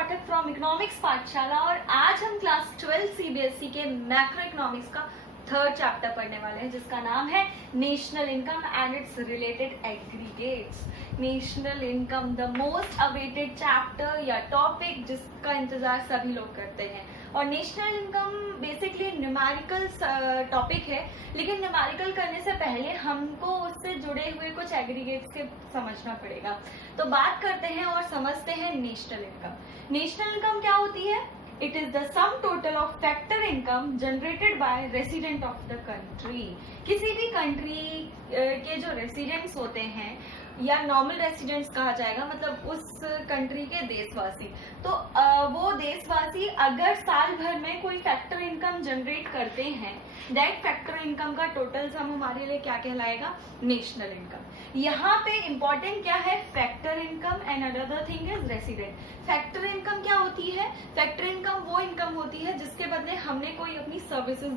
Pathak from economics पाठशाला और आज हम क्लास 12 सीबीएसई के मैक्रो इकोनॉमिक्स का थर्ड चैप्टर पढ़ने वाले हैं जिसका नाम है national income and it's related aggregates. National income the most awaited chapter या टॉपिक जिसका इंतजार सभी लोग करते हैं। और national income basically numerical topic है, लेकिन न्यूमेरिकल करने से पहले हमको उससे जुड़े हुए कुछ एग्रीगेट्स के समझना पड़ेगा। तो बात करते हैं और समझते हैं नेशनल इनकम। नेशनल इनकम क्या होती है? It is the sum total of factor income generated by resident of the country। किसी भी कंट्री के जो रेसिडेंट्स होते हैं या नॉर्मल रेसिडेंट्स कहा जाएगा, मतलब उस कंट्री के देशवासी, तो वो देशवासी अगर साल भर में कोई फैक्टर इनकम जनरेट करते हैं, दैट फैक्टर इनकम का टोटल सम हमारे लिए क्या कहलाएगा? National income. यहाँ पे इंपॉर्टेंट क्या है? Factor income and another thing is resident. Factor income क्या होती है? फैक्टर इनकम वो इनकम होती है जिसके बदले हमने कोई अपनी सर्विसेज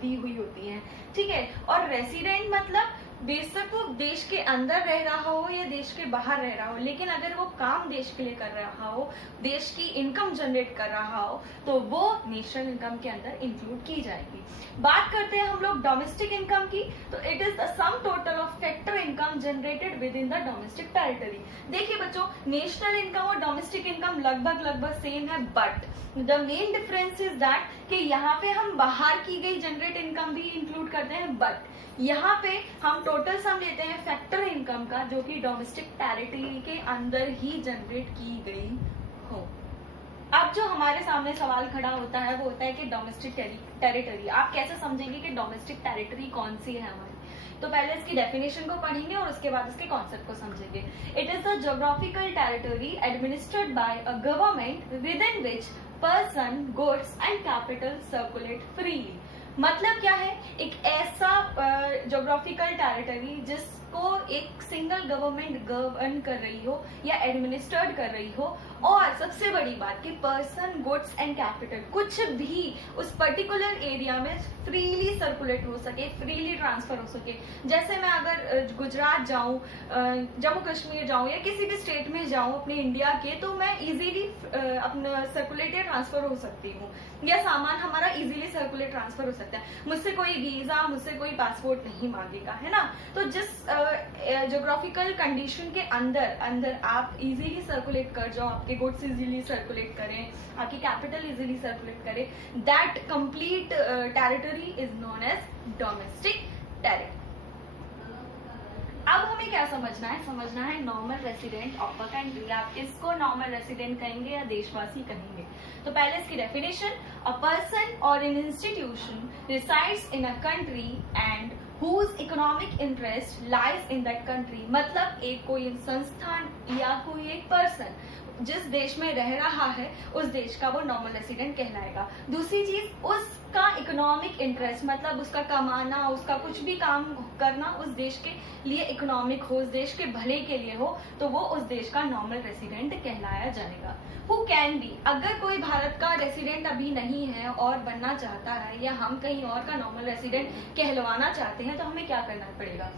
दी हुई होती है, ठीक है। और रेसिडेंट मतलब बेशक वो देश के अंदर रह रहा हो या देश के बाहर रह रहा हो, लेकिन अगर वो काम देश के लिए कर रहा हो, देश की इनकम जनरेट कर रहा हो, तो वो नेशनल इनकम के अंदर इंक्लूड की जाएगी। बात करते हैं हम लोग डोमेस्टिक इनकम की, तो it is the sum total of factor income generated with in the domestic territory. देखिए बच्चों, नेशनल इनकम और डोमेस्टिक इनकम लगभग सेम है, but the main difference is that कि यहाँ पे हम बाहर की गई जनरेट इनकम भी इंक्लूड करते हैं, बट यहाँ पे हम टोटल सम लेते हैं फैक्टर इनकम का जो कि डोमेस्टिक टेरिटरी के अंदर ही जनरेट की गई हो। अब जो हमारे सामने सवाल खड़ा होता है वो होता है कि डोमेस्टिक टेरिटरी आप कैसे समझेंगे कि डोमेस्टिक टेरिटरी कौन सी है हमारी? तो पहले इसकी डेफिनेशन को पढ़ेंगे और उसके बाद इसके कॉन्सेप्ट को समझेंगे। It is the geographical territory administered by a government with in which person, goods and capital circulate freely. मतलब क्या है? एक ऐसा ज्योग्राफिकल टेरिटरी जिसको एक सिंगल गवर्नमेंट गवर्न कर रही हो या एडमिनिस्ट्रेट कर रही हो, और सबसे बड़ी बात कि पर्सन, गुड्स एंड कैपिटल कुछ भी उस पर्टिकुलर एरिया में फ्रीली सर्कुलेट हो सके, फ्रीली ट्रांसफर हो सके। जैसे मैं अगर गुजरात जाऊं, जम्मू कश्मीर जाऊं या किसी भी स्टेट में जाऊं अपने इंडिया के, तो मैं इजीली अपना सर्कुलेट या ट्रांसफर हो सकती हूँ, या सामान हमारा इजीली सर्कुलेट ट्रांसफर हो सकता है। मुझसे कोई वीजा, मुझसे कोई पासपोर्ट नहीं मांगेगा, है ना। तो जिस ज्योग्राफिकल कंडीशन के अंदर आप इजीली सर्कुलेट कर जाओ, आपके गुड्स इजीली सर्कुलेट करें, आपकी कैपिटल इजीली सर्कुलेट करें, that complete territory is known as domestic territory. अब हमें क्या समझना है? समझना है normal resident of a country. आप इसको नॉर्मल रेसिडेंट कहेंगे या देशवासी कहेंगे? तो पहले इसकी डेफिनेशन, अ पर्सन और an institution resides in a country and whose economic interest lies in that country। मतलब एक कोई संस्थान या कोई एक पर्सन जिस देश में रह रहा है उस देश का वो नॉर्मल रेसिडेंट कहलाएगा। दूसरी चीज, उसका इकोनॉमिक इंटरेस्ट मतलब उसका कमाना, उसका कुछ भी काम करना उस देश के लिए इकोनॉमिक हो, उस देश के भले के लिए हो, तो वो उस देश का नॉर्मल रेसिडेंट कहलाया जाएगा। हु कैन बी, अगर कोई भारत का रेसिडेंट अभी नहीं है और बनना चाहता है, या हम कहीं और का नॉर्मल रेसिडेंट कहलवाना चाहते हैं, तो हमें क्या करना पड़ेगा?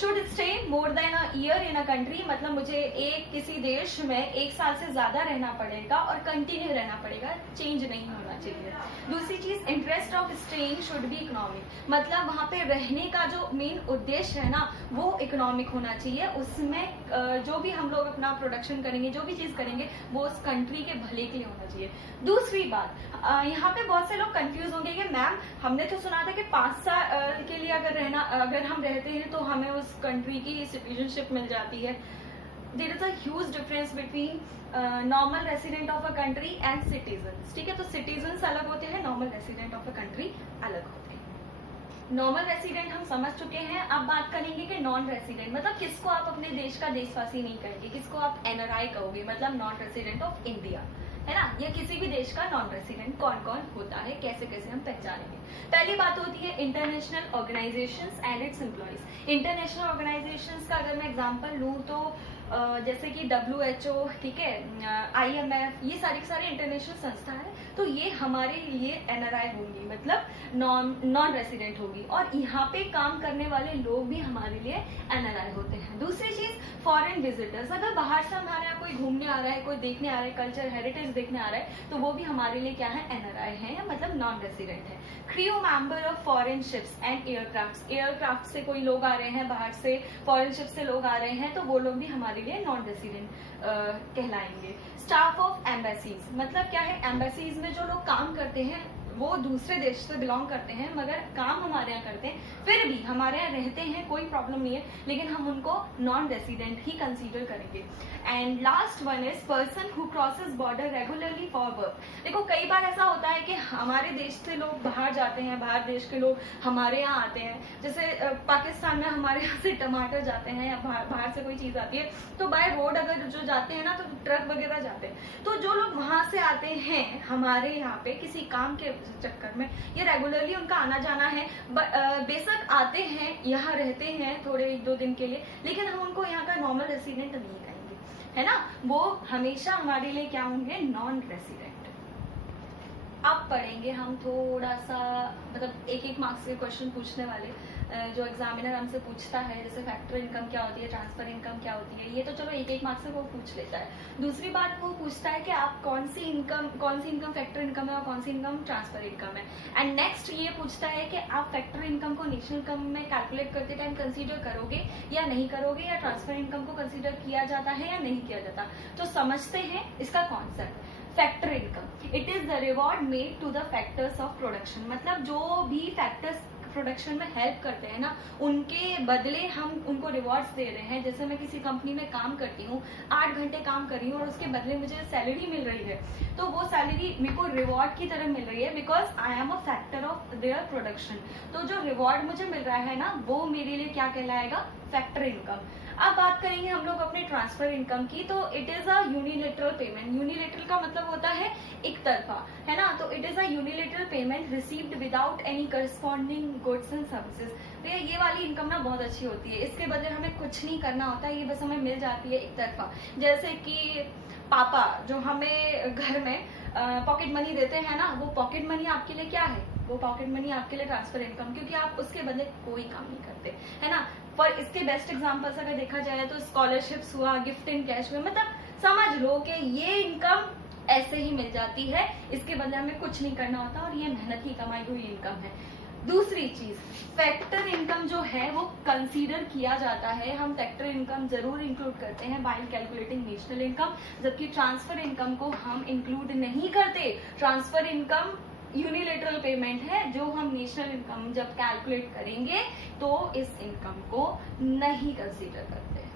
Should stay more than a year in a country, मतलब मुझे किसी देश में 1 साल से ज्यादा रहना पड़ेगा और कंटिन्यू रहना पड़ेगा, चेंज नहीं होना चाहिए। दूसरी चीज, interest of staying should be economic, मतलब वहां पे रहने का जो मेन उद्देश्य है ना वो इकोनॉमिक होना चाहिए। उसमें जो भी हम लोग अपना प्रोडक्शन करेंगे, जो भी चीज करेंगे, वो उस कंट्री के भले के लिए होना चाहिए। दूसरी बात, यहाँ पे बहुत से लोग कंफ्यूज होंगे कि मैम हमने तो सुना था कि 5 साल के लिए अगर हम रहते हैं तो हमें उस कंट्री की सिटीजनशिप मिल जाती है। There is a huge difference between normal resident of a country and citizens, ठीक है। तो सिटीजन्स अलग होते हैं, normal resident of a country अलग होते हैं। नॉर्मल रेसिडेंट हम समझ चुके हैं। अब बात करेंगे कि नॉन रेसिडेंट, मतलब किसको आप अपने देश का देशवासी नहीं कहेंगे, किसको आप एनआरआई कहोगे, मतलब नॉन रेसिडेंट ऑफ इंडिया, है ना, या किसी भी देश का नॉन रेसिडेंट कौन कौन होता है, कैसे कैसे हम पहचानेंगे? पहली बात होती है international organisations and it's employees. International organisations का अगर मैं एग्जांपल लूं तो जैसे कि WHO, ठीक है, IMF, ये सारी इंटरनेशनल संस्था है, तो ये हमारे लिए NRI होंगी, मतलब नॉन रेसिडेंट होगी, और यहाँ पे काम करने वाले लोग भी हमारे लिए NRI होते हैं। दूसरी चीज, फॉरेन विजिटर्स, अगर बाहर से हमारे यहाँ कोई घूमने आ रहा है, कोई देखने आ रहा है, कल्चर हेरिटेज देखने आ रहा है, तो वो भी हमारे लिए क्या है, NRI है, मतलब नॉन रेसिडेंट है। Crew member of foreign ships and aircraft से कोई लोग आ रहे हैं, बाहर से फॉरेन शिप से लोग आ रहे हैं, तो वो लोग भी हमारे लिए नॉन रेसिडेंट कहलाएंगे। स्टाफ ऑफ एम्बेसीज, मतलब क्या है, एम्बेसीज में जो लोग काम करते हैं वो दूसरे देश से बिलोंग करते हैं, मगर काम हमारे यहाँ करते हैं, फिर भी हमारे यहाँ रहते हैं, कोई प्रॉब्लम नहीं है, लेकिन हम उनको नॉन रेसिडेंट ही कंसीडर करेंगे। And last one is person who crosses border regularly for work. देखो कई बार ऐसा होता है कि हमारे देश से लोग बाहर जाते हैं, बाहर देश के लोग हमारे यहाँ आते हैं, जैसे पाकिस्तान में हमारे यहाँ से टमाटर जाते हैं या बाहर से कोई चीज आती है, तो बाय रोड अगर जो जाते हैं ना, तो ट्रक वगैरह जाते हैं, तो जो लोग वहां से आते हैं हमारे यहाँ पे किसी काम के चक्कर में, ये रेगुलरली उनका आना जाना है, बेशक आते हैं, यहाँ रहते हैं थोड़े 1-2 दिन के लिए, लेकिन हम उनको यहाँ का नॉर्मल रेसिडेंट नहीं कहेंगे, है ना, वो हमेशा हमारे लिए क्या होंगे, नॉन रेसिडेंट। अब पढ़ेंगे हम थोड़ा सा, मतलब 1-1 मार्क्स के क्वेश्चन पूछने वाले जो एग्जामिनर हमसे पूछता है, जैसे फैक्टर इनकम क्या होती है, ट्रांसफर इनकम क्या होती है, ये तो चलो 1-1 मार्क्स से वो पूछ लेता है। दूसरी बात वो पूछता है कि आप कौन सी इनकम फैक्टर इनकम है और कौन सी इनकम ट्रांसफर इनकम है। एंड नेक्स्ट ये पूछता है कि आप फैक्टर इनकम को नेशनल इनकम में कैलकुलेट करते टाइम कंसीडर करोगे या नहीं करोगे, या ट्रांसफर इनकम को कंसीडर किया जाता है या नहीं किया जाता। तो समझते हैं इसका concept. Factor income, it is the reward made to the factors of production, मतलब जो भी फैक्टर्स प्रोडक्शन में हेल्प करते हैं ना, उनके बदले हम उनको रिवॉर्ड्स दे रहे हैं। जैसे मैं किसी कंपनी में काम करती हूँ, 8 घंटे काम कर रही हूँ और उसके बदले मुझे सैलरी मिल रही है, तो वो सैलरी मेरे को रिवॉर्ड की तरह मिल रही है, because I am a factor of their production. तो जो रिवॉर्ड मुझे मिल रहा है ना, वो मेरे लिए क्या कहलाएगा, फैक्टर इनकम। अब बात करेंगे हम लोग अपने ट्रांसफर इनकम की, तो it is a unilateral payment. Unilateral का मतलब होता है एक तरफा, है ना, तो it is a unilateral payment received without any corresponding goods and services. तो ये वाली इनकम ना बहुत अच्छी होती है, इसके बदले हमें कुछ नहीं करना होता है, ये बस हमें मिल जाती है एक तरफा। जैसे कि पापा जो हमें घर में पॉकेट मनी देते हैं ना, वो पॉकेट मनी आपके लिए क्या है, वो पॉकेट मनी आपके लिए ट्रांसफर इनकम, क्योंकि आप उसके बदले कोई काम नहीं करते, है ना। फॉर इसके बेस्ट एग्जांपल्स अगर देखा जाए तो स्कॉलरशिप्स हुआ, गिफ्ट इन कैश हुआ, मतलब समझ लो कि ये इनकम ऐसे ही मिल जाती है, इसके बदले हमें कुछ नहीं करना होता, और ये मेहनत की कमाई हुई इनकम है। दूसरी चीज, फैक्टर इनकम जो है वो कंसीडर किया जाता है, हम फैक्टर इनकम जरूर इंक्लूड करते हैं व्हाइल कैलकुलेटिंग नेशनल इनकम, जबकि ट्रांसफर इनकम को हम इंक्लूड नहीं करते। ट्रांसफर इनकम यूनिलेटरल पेमेंट है, जो हम नेशनल इनकम जब कैलकुलेट करेंगे तो इस इनकम को नहीं कंसीडर करते हैं।